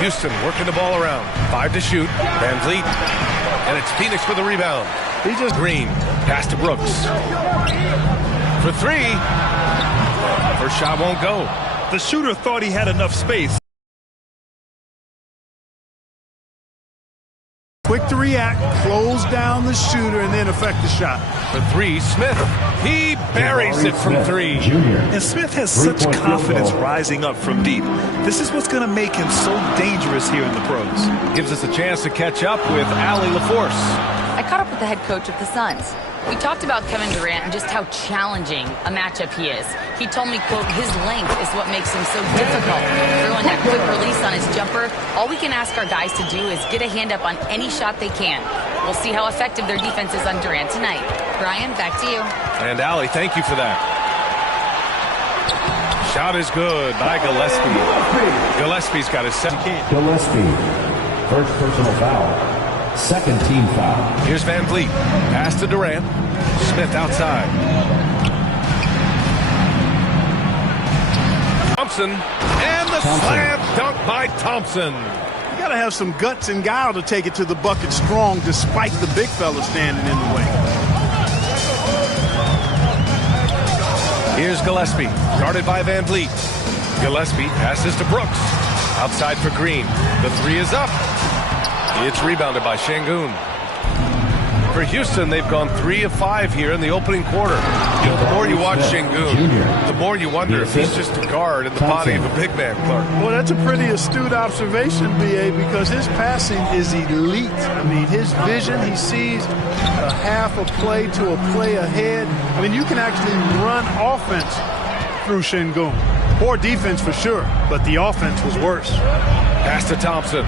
Houston working the ball around. 5 to shoot. Van Vliet. And it's Phoenix with the rebound. Green. Pass to Brooks. For 3. First shot won't go. The shooter thought he had enough space. Quick to react, close down the shooter, and then affect the shot. For 3, Smith. He buries it from 3. And Smith has such confidence rising up from deep. This is what's going to make him so dangerous here in the pros. Gives us a chance to catch up with Allie LaForce. I caught up with the head coach of the Suns. We talked about Kevin Durant and just how challenging a matchup he is. He told me, quote, his length is what makes him so difficult. Throwing that quick release on his jumper, all we can ask our guys to do is get a hand up on any shot they can. We'll see how effective their defense is on Durant tonight. Brian, back to you. And Allie, thank you for that. Shot is good by Gillespie. Gillespie's got his second. Gillespie, first personal foul. Second team foul. Here's Van Vliet. Pass to Durant. Smith outside. Thompson. And the slam dunk by Thompson. You got to have some guts and guile to take it to the bucket strong despite the big fella standing in the way. Here's Gillespie. Guarded by Van Vliet. Gillespie passes to Brooks. Outside for Green. The 3 is up. It's rebounded by Şengün. For Houston, they've gone 3 of 5 here in the opening quarter. You know, the more you watch Şengün, the more you wonder if he's just a guard in the body of a big man, Clark. Well, that's a pretty astute observation, B.A., because his passing is elite. I mean, his vision, he sees a half a play to a play ahead. I mean, you can actually run offense through Şengün. Poor defense for sure, but the offense was worse. Pass to Thompson.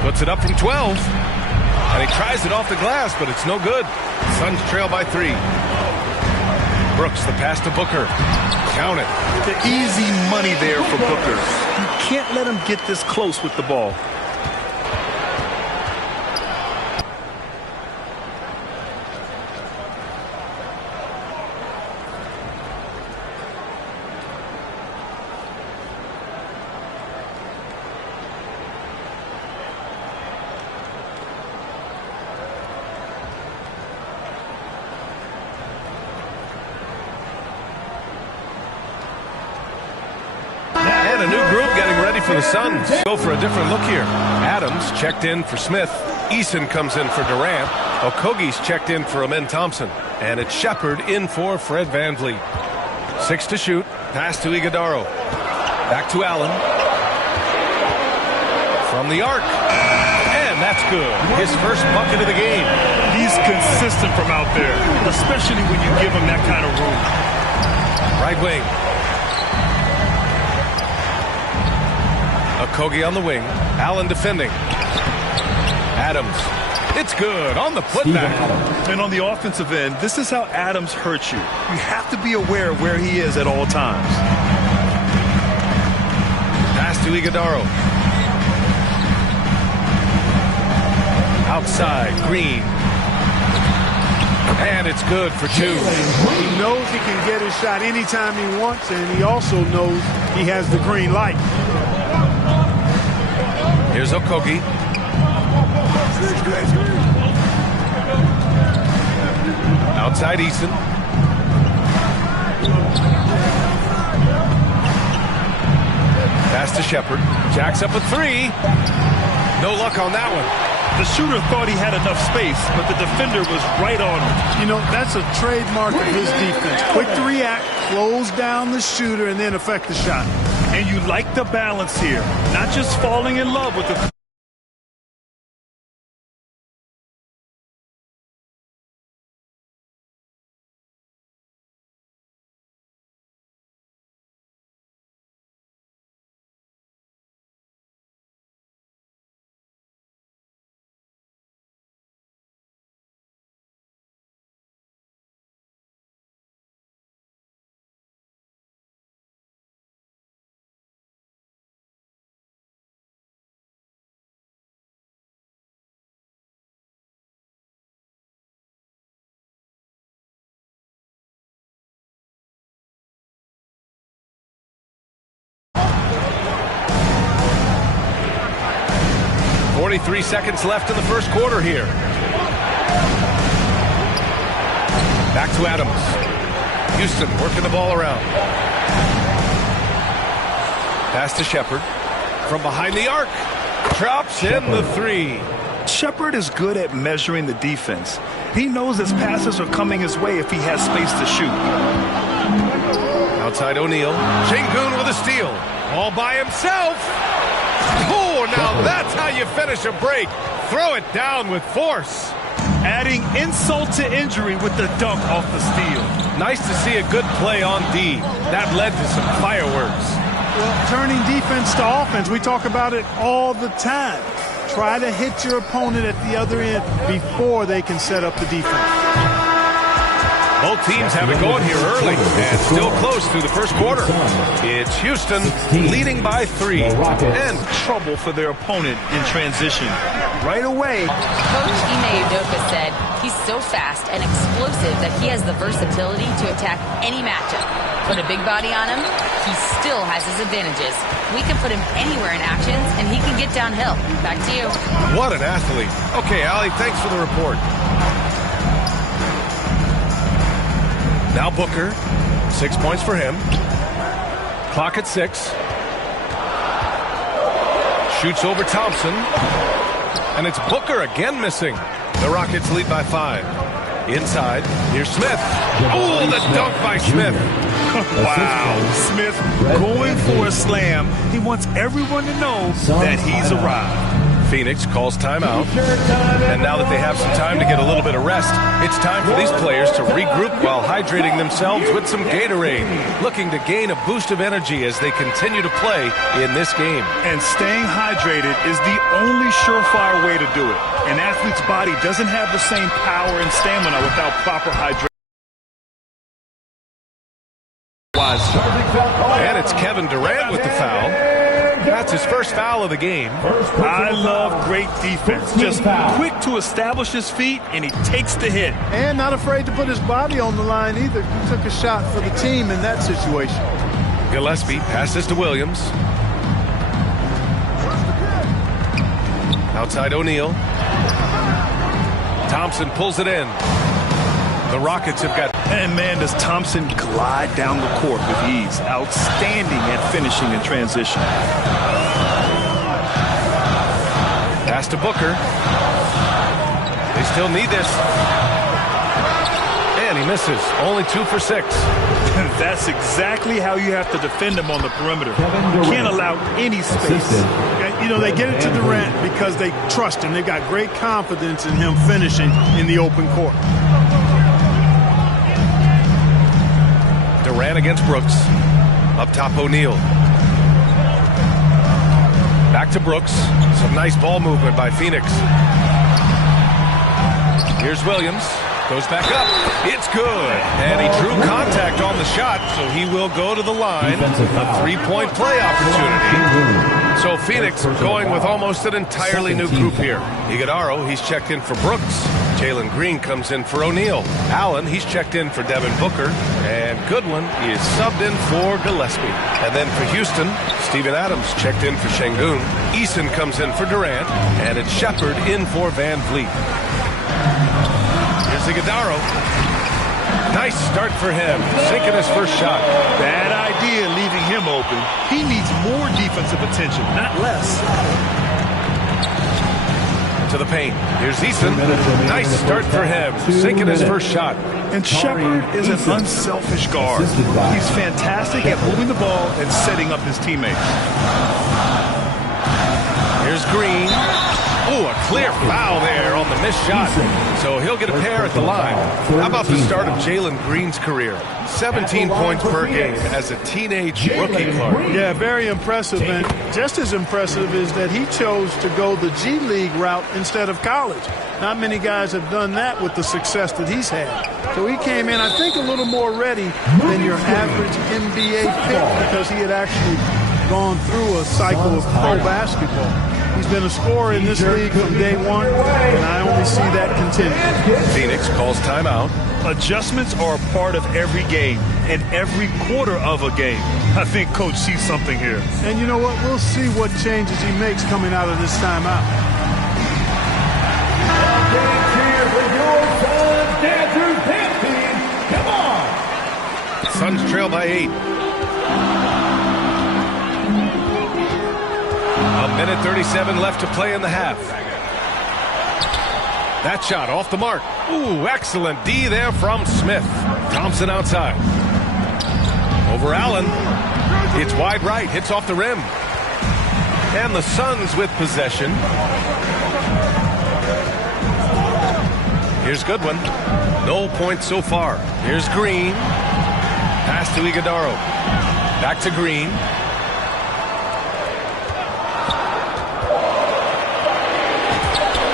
Puts it up from 12. And he tries it off the glass, but it's no good. Suns trail by 3. Brooks, the pass to Booker. Count it. The easy money there for Booker. You can't let him get this close with the ball. And a new group getting ready for the Suns. Go for a different look here. Adams checked in for Smith. Eason comes in for Durant. Okogie's checked in for Amen Thompson. And it's Shepard in for Fred Van Vliet. 6 to shoot. Pass to Iguodaro. Back to Allen. From the arc. And that's good. His first bucket of the game. He's consistent from out there, especially when you give him that kind of room. Right wing. Okogie on the wing. Allen defending. Adams. It's good on the putback. And on the offensive end, this is how Adams hurts you. You have to be aware of where he is at all times. Pass to Iguodaro. Outside, Green. And it's good for 2. He knows he can get his shot anytime he wants, and he also knows he has the green light. Here's Okogie. Outside Eason. Pass to Shepard. Jacks up a 3. No luck on that one. The shooter thought he had enough space, but the defender was right on him. You know, that's a trademark of his defense. Quick to react, close down the shooter, and then affect the shot. And you like the balance here, not just falling in love with the 23 seconds left in the first quarter here. Back to Adams. Houston working the ball around. Pass to Shepard. From behind the arc. Drops in the three. Shepard is good at measuring the defense. He knows his passes are coming his way if he has space to shoot. Outside O'Neal. Şengün with a steal. All by himself. Oh, now that's how you finish a break. Throw it down with force. Adding insult to injury with the dunk off the steal. Nice to see a good play on D. That led to some fireworks. Well, turning defense to offense, we talk about it all the time. Try to hit your opponent at the other end before they can set up the defense. Both teams have it going here early and still close through the first quarter. It's Houston leading by 3 and trouble for their opponent in transition. Right away. Coach Ime Udoka said he's so fast and explosive that he has the versatility to attack any matchup. Put a big body on him, he still has his advantages. We can put him anywhere in actions, and he can get downhill. Back to you. What an athlete. Okay, Allie, thanks for the report. Now Booker, 6 points for him. Clock at 6. Shoots over Thompson. And it's Booker again missing. The Rockets lead by 5. Inside, here's Smith. Oh, the dunk by Smith. Wow, Smith going for a slam. He wants everyone to know that he's arrived. Phoenix calls timeout. And now that they have some time to get a little bit of rest, it's time for these players to regroup while hydrating themselves with some Gatorade, looking to gain a boost of energy as they continue to play in this game. And staying hydrated is the only surefire way to do it. An athlete's body doesn't have the same power and stamina without proper hydration. And it's Kevin Durant with the foul. That's his first foul of the game. I love great defense. Just quick to establish his feet, and he takes the hit. And not afraid to put his body on the line either. He took a shot for the team in that situation. Gillespie passes to Williams. Outside O'Neal. Thompson pulls it in. The Rockets have got... And man, does Thompson glide down the court with ease. Outstanding at finishing in transition. Pass to Booker. They still need this. And he misses. Only 2 for 6. That's exactly how you have to defend him on the perimeter. You can't allow any space. You know, they get it to Durant because they trust him. They've got great confidence in him finishing in the open court. Durant against Brooks. Up top, O'Neal. Back to Brooks. Some nice ball movement by Phoenix. Here's Williams. Goes back up. It's good. And he drew contact on the shot, so he will go to the line. A three-point play opportunity. So Phoenix going with almost an entirely new group here. Iguodala, he's checked in for Brooks. Jalen Green comes in for O'Neal. Allen, he's checked in for Devin Booker. And Goodwin is subbed in for Gillespie. And then for Houston, Steven Adams checked in for Şengün. Eason comes in for Durant. And it's Shepard in for Van Vliet. Here's Iguodala. Nice start for him, sinking his first shot. Bad idea leaving him open. He needs more defensive attention, not less. To the paint. Here's Eason. Nice start for him, sinking his first shot. And Shepard is an unselfish guard. He's fantastic at moving the ball and setting up his teammates. Here's Green. Oh, a clear foul there on the missed shot. So he'll get a pair at the line. How about the start of Jalen Green's career? 17 points per game as a teenage rookie, Clark. Yeah, very impressive. And just as impressive is that he chose to go the G League route instead of college. Not many guys have done that with the success that he's had. So he came in, I think, a little more ready than your average NBA pick because he had actually gone through a cycle of pro basketball. He's been a scorer in this league from day one, and I only see that continue. Phoenix calls timeout. Adjustments are a part of every game and every quarter of a game. I think Coach sees something here. And you know what? We'll see what changes he makes coming out of this timeout. Suns trail by 8. A minute 37 left to play in the half. That shot off the mark. Ooh, excellent D there from Smith. Thompson outside. Over Allen. It's wide right. Hits off the rim. And the Suns with possession. Here's Goodwin. No points so far. Here's Green. Pass to Iguodaro. Back to Green.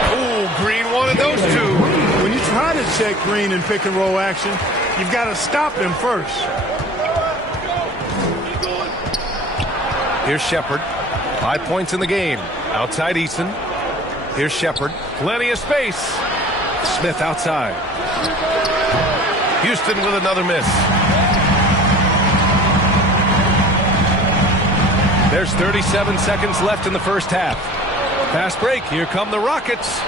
Oh, Green wanted those two. When you try to check Green in pick and roll action, you've got to stop him first. Here's Shepard. 5 points in the game. Outside Eason. Here's Shepard. Plenty of space. Smith outside. Houston with another miss. There's 37 seconds left in the first half. Fast break. Here come the Rockets.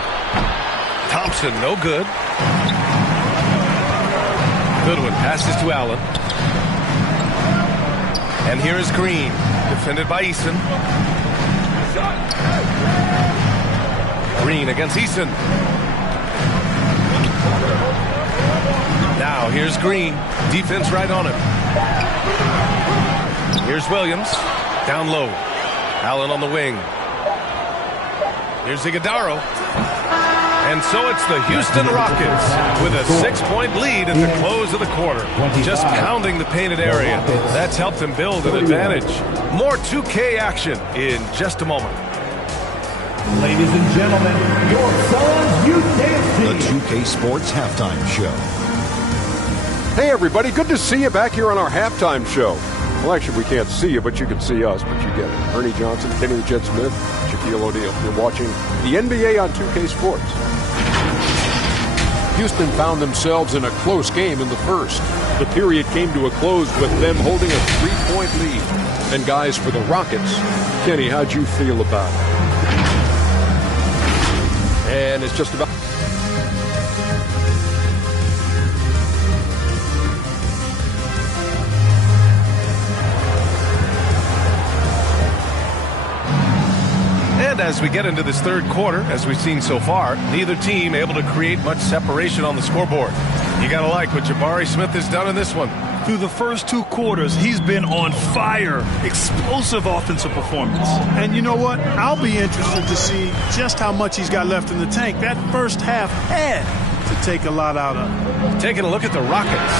Thompson, no good. Goodwin passes to Allen. And here is Green. Defended by Eason. Green against Eason. Now here's Green. Defense right on him. Here's Williams. Down low. Allen on the wing. Here's Iguodaro. And so it's the Houston Rockets with a 6-point lead at the close of the quarter. Just pounding the painted area. That's helped them build an advantage. More 2K action in just a moment. Ladies and gentlemen, your Suns UKC. The 2K Sports Halftime Show. Hey everybody, good to see you back here on our halftime show. Well, actually, we can't see you, but you can see us, but you get it. Ernie Johnson, Kenny the Jet Smith, Shaquille O'Neal. You're watching the NBA on 2K Sports. Houston found themselves in a close game in the first. The period came to a close with them holding a 3-point lead. And guys, for the Rockets, Kenny, how'd you feel about it? And it's just about... And as we get into this third quarter, as we've seen so far, neither team able to create much separation on the scoreboard. You got to like what Jabari Smith has done in this one. Through the first 2 quarters, he's been on fire. Explosive offensive performance. And you know what? I'll be interested to see just how much he's got left in the tank. That first half had to take a lot out of him. Taking a look at the Rockets.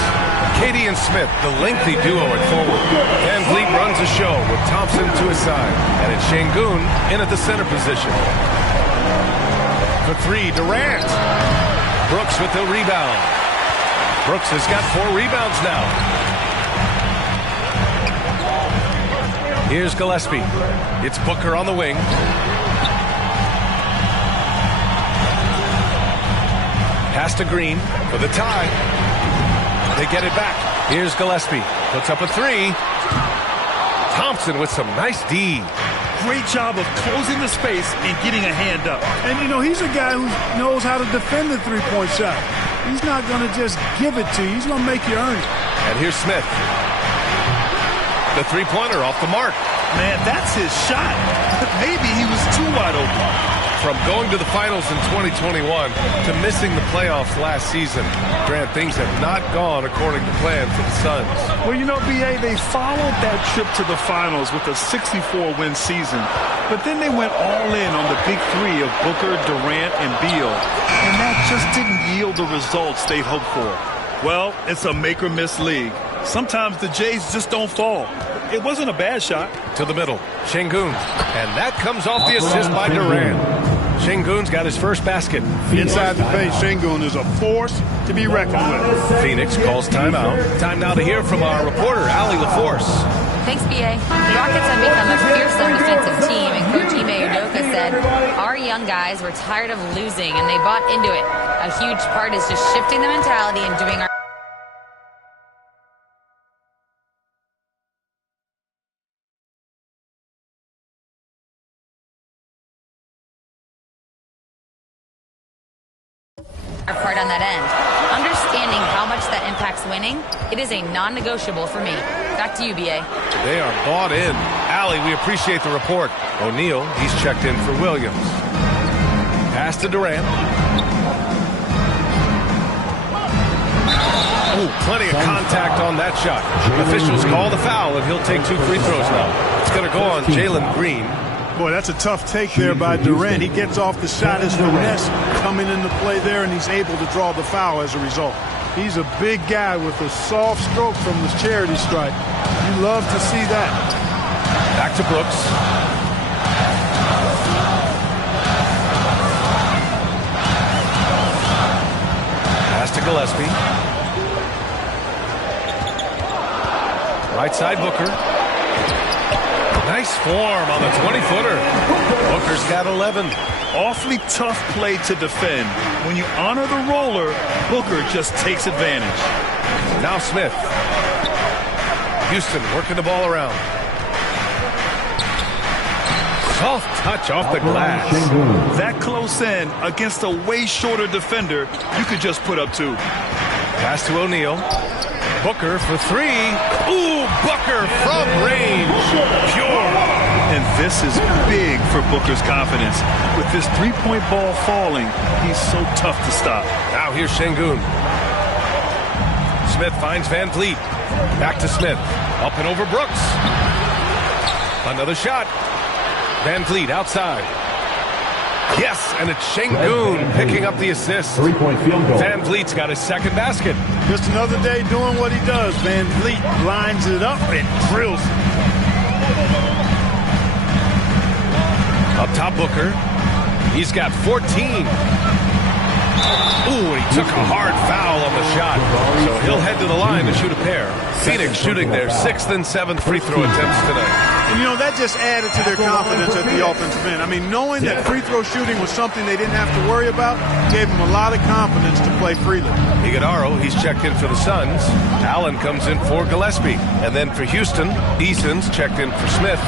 Katie and Smith, the lengthy duo at forward. Van Vliet runs the show with Thompson to his side. And it's Şengün in at the center position. For 3, Durant. Brooks with the rebound. Brooks has got 4 rebounds now. Here's Gillespie. It's Booker on the wing. Pass to Green for the tie. They get it back. Here's Gillespie. Puts up a 3. Thompson with some nice D. Great job of closing the space and getting a hand up. And, you know, he's a guy who knows how to defend the 3-point shot. He's not going to just give it to you. He's going to make you earn it. And here's Smith. The 3-pointer off the mark. Man, that's his shot. Maybe he was too wide open. From going to the finals in 2021 to missing the playoffs last season, Grant, things have not gone according to plan for the Suns. Well, you know, B.A., they followed that trip to the finals with a 64-win season. But then they went all in on the big 3 of Booker, Durant, and Beal. And that just didn't yield the results they'd hoped for. Well, it's a make-or-miss league. Sometimes the Jays just don't fall. It wasn't a bad shot. To the middle, Şengün. And that comes off the assist by Durant. Şengün's got his first basket. Inside the paint, Şengün is a force to be reckoned with. Phoenix calls timeout. Time now to hear from our reporter, Allie LaForce. Thanks, B.A. The Rockets have become a fearsome defensive team, and Coach Ime Udoka said, our young guys were tired of losing, and they bought into it. A huge part is just shifting the mentality and doing our part on that end. Understanding how much that impacts Razorbacks winning, it is a non-negotiable for me. Back to you, B.A. They are bought in. Allie, we appreciate the report. O'Neal, he's checked in for Williams. Pass to Durant. Oh, plenty of contact on that shot. Officials call the foul, and he'll take 2 free throws now. It's going to go on Jalen Green. Boy, that's a tough take there by Durant. He gets off the shot as finesse coming into play there, and he's able to draw the foul as a result. He's a big guy with a soft stroke from the charity stripe. You love to see that. Back to Brooks. Pass to Gillespie. Right side Booker. Nice form on the 20-footer. Booker's got 11. Awfully tough play to defend. When you honor the roller, Booker just takes advantage. Now Smith. Houston working the ball around. Soft touch off the glass. That close in against a way shorter defender, you could just put up 2. Pass to O'Neal. Booker for 3. Ooh, Booker from range. Pure. And this is big for Booker's confidence. With this three-point ball falling, he's so tough to stop. Now here's Şengün. Smith finds Van Vliet. Back to Smith. Up and over Brooks. Another shot. Van Vliet outside. Yes, and it's Şengün picking up the assist. 3-point field goal. Van Vliet's got his second basket. Just another day doing what he does. Van Vliet lines it up and drills it. Up top Booker. He's got 14. Ooh, and he took a hard foul on the shot. So he'll head to the line to shoot a pair. Phoenix shooting their 6th and 7th free throw attempts tonight. And, you know, that just added to their confidence at the offensive end. I mean, knowing that free throw shooting was something they didn't have to worry about gave them a lot of confidence to play freely. Iguodaro, he's checked in for the Suns. Allen comes in for Gillespie. And then for Houston, Eason's checked in for Smith.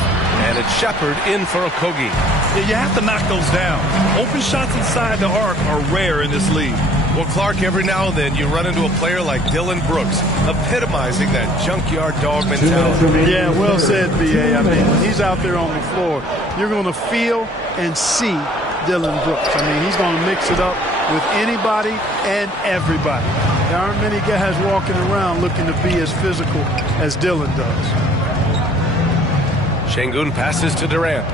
And it's Shepard in for Okogie. Yeah, you have to knock those down. Open shots inside the arc are rare in this league. Well, Clark, every now and then you run into a player like Dylan Brooks, epitomizing that junkyard dog mentality. Yeah, well said, B.A. I mean, when he's out there on the floor, you're going to feel and see Dylan Brooks. I mean, he's going to mix it up with anybody and everybody. There aren't many guys walking around looking to be as physical as Dylan does. Şengün passes to Durant.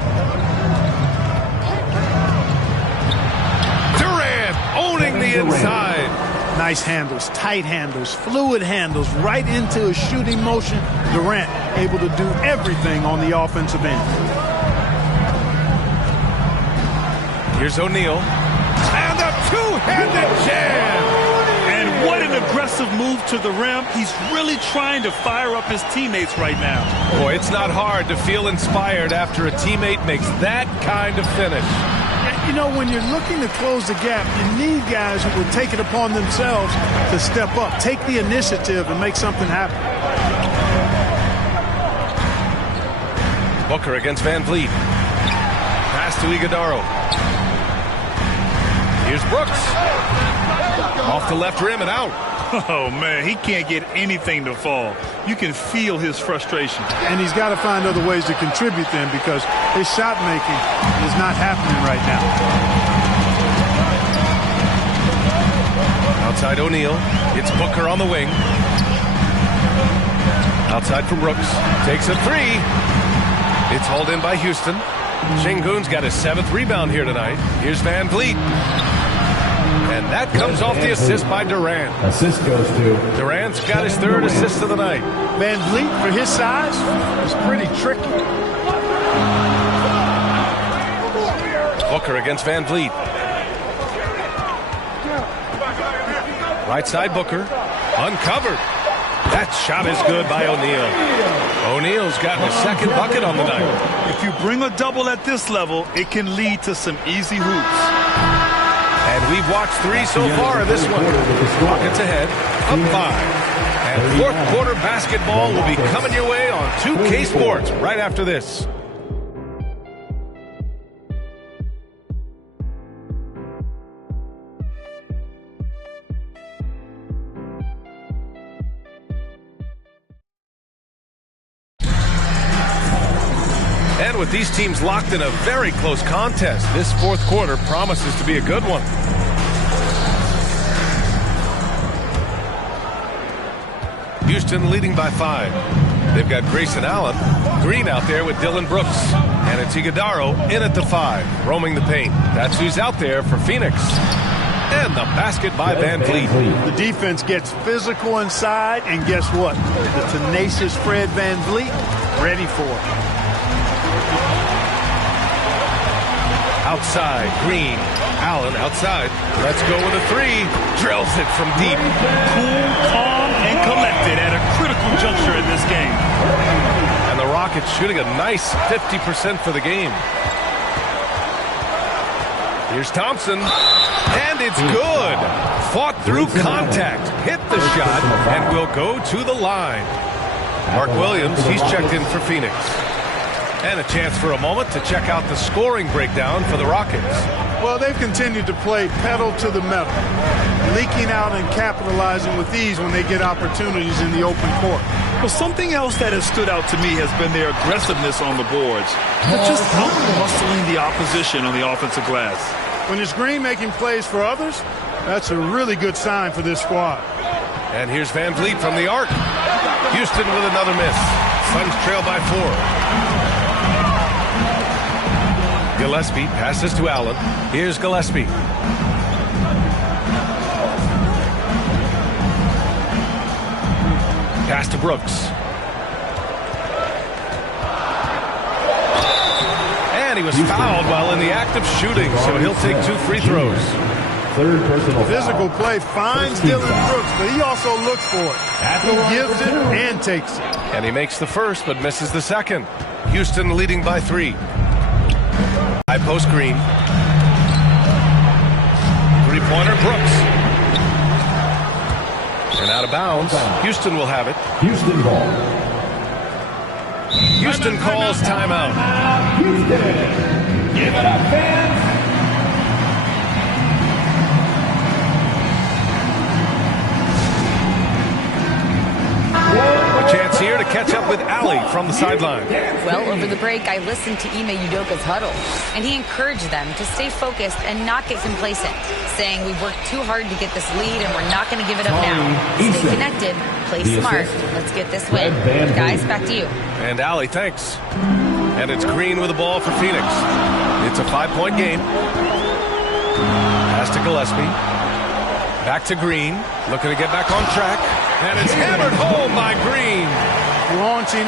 Durant owning the inside. Nice handles, tight handles, fluid handles, right into a shooting motion. Durant able to do everything on the offensive end. Here's O'Neal. And a two-handed jam. And what an aggressive move to the rim. He's really trying to fire up his teammates right now. Boy, it's not hard to feel inspired after a teammate makes that kind of finish. You know, when you're looking to close the gap, you need guys who will take it upon themselves to step up, take the initiative, and make something happen. Booker against Van Vliet. Pass to Iguodaro. Here's Brooks. Off the left rim and out. Oh, man, he can't get anything to fall. You can feel his frustration. And he's got to find other ways to contribute then, because his shot making is not happening right now. Outside O'Neal. It's Booker on the wing. Outside for Brooks. Takes a 3. It's hauled in by Houston. Şengün's got his 7th rebound here tonight. Here's Van Vliet. And that comes off the assist by Durant. Assist goes to Durant's got his 3rd assist of the night. Van Vliet, for his size, is pretty tricky. Booker against Van Vliet. Right side Booker. Uncovered. That shot is good by O'Neal. O'Neal's gotten a 2nd bucket on the night. If you bring a double at this level, it can lead to some easy hoops. And we've watched 3 so far in this one. Rockets ahead, up 5. And 4th quarter basketball will be coming your way on 2K Sports right after this. And with these teams locked in a very close contest, this fourth quarter promises to be a good one. Houston leading by 5. They've got Grayson Allen. Green out there with Dylan Brooks. And it's Iguodaro in at the 5, roaming the paint. That's who's out there for Phoenix. And the basket by Van Vliet. The defense gets physical inside, and guess what? The tenacious Fred Van Vliet ready for it. Outside, Green. Allen outside. Let's go with a 3. Drills it from deep. Cool, calm, and collected at a critical juncture in this game. And the Rockets shooting a nice 50% for the game. Here's Thompson. And it's good. Fought through contact. Hit the shot and will go to the line. Mark Williams, he's checked in for Phoenix. And a chance for a moment to check out the scoring breakdown for the Rockets. Well, they've continued to play pedal to the metal, leaking out and capitalizing with ease when they get opportunities in the open court. Well, something else that has stood out to me has been their aggressiveness on the boards. They're just out-muscling the opposition on the offensive glass. When it's Green making plays for others, that's a really good sign for this squad. And here's Van Vliet from the arc. Houston with another miss. Suns trail by 4. Gillespie passes to Allen. Here's Gillespie. Pass to Brooks. And he was fouled while in the act of shooting, so he'll take 2 free throws. Third personal Physical foul. play finds Dylan Brooks, but he also looks for it. He gives it and takes it. And he makes the first, but misses the second. Houston leading by 3. High post Green. Three-pointer Brooks. And out of bounds. Houston will have it. Houston ball. Houston calls timeout. Houston, give it up, fans. A chance here to catch up with Ali from the sideline. Well, over the break, I listened to Ime Udoka's huddle, and he encouraged them to stay focused and not get complacent, saying we've worked too hard to get this lead and we're not going to give it up now. Stay connected, play smart. Let's get this win. Guys, back to you. And Ali, thanks. And it's Green with the ball for Phoenix. It's a 5-point game. Pass to Gillespie. Back to Green. Looking to get back on track. And it's hammered home by Green. Launching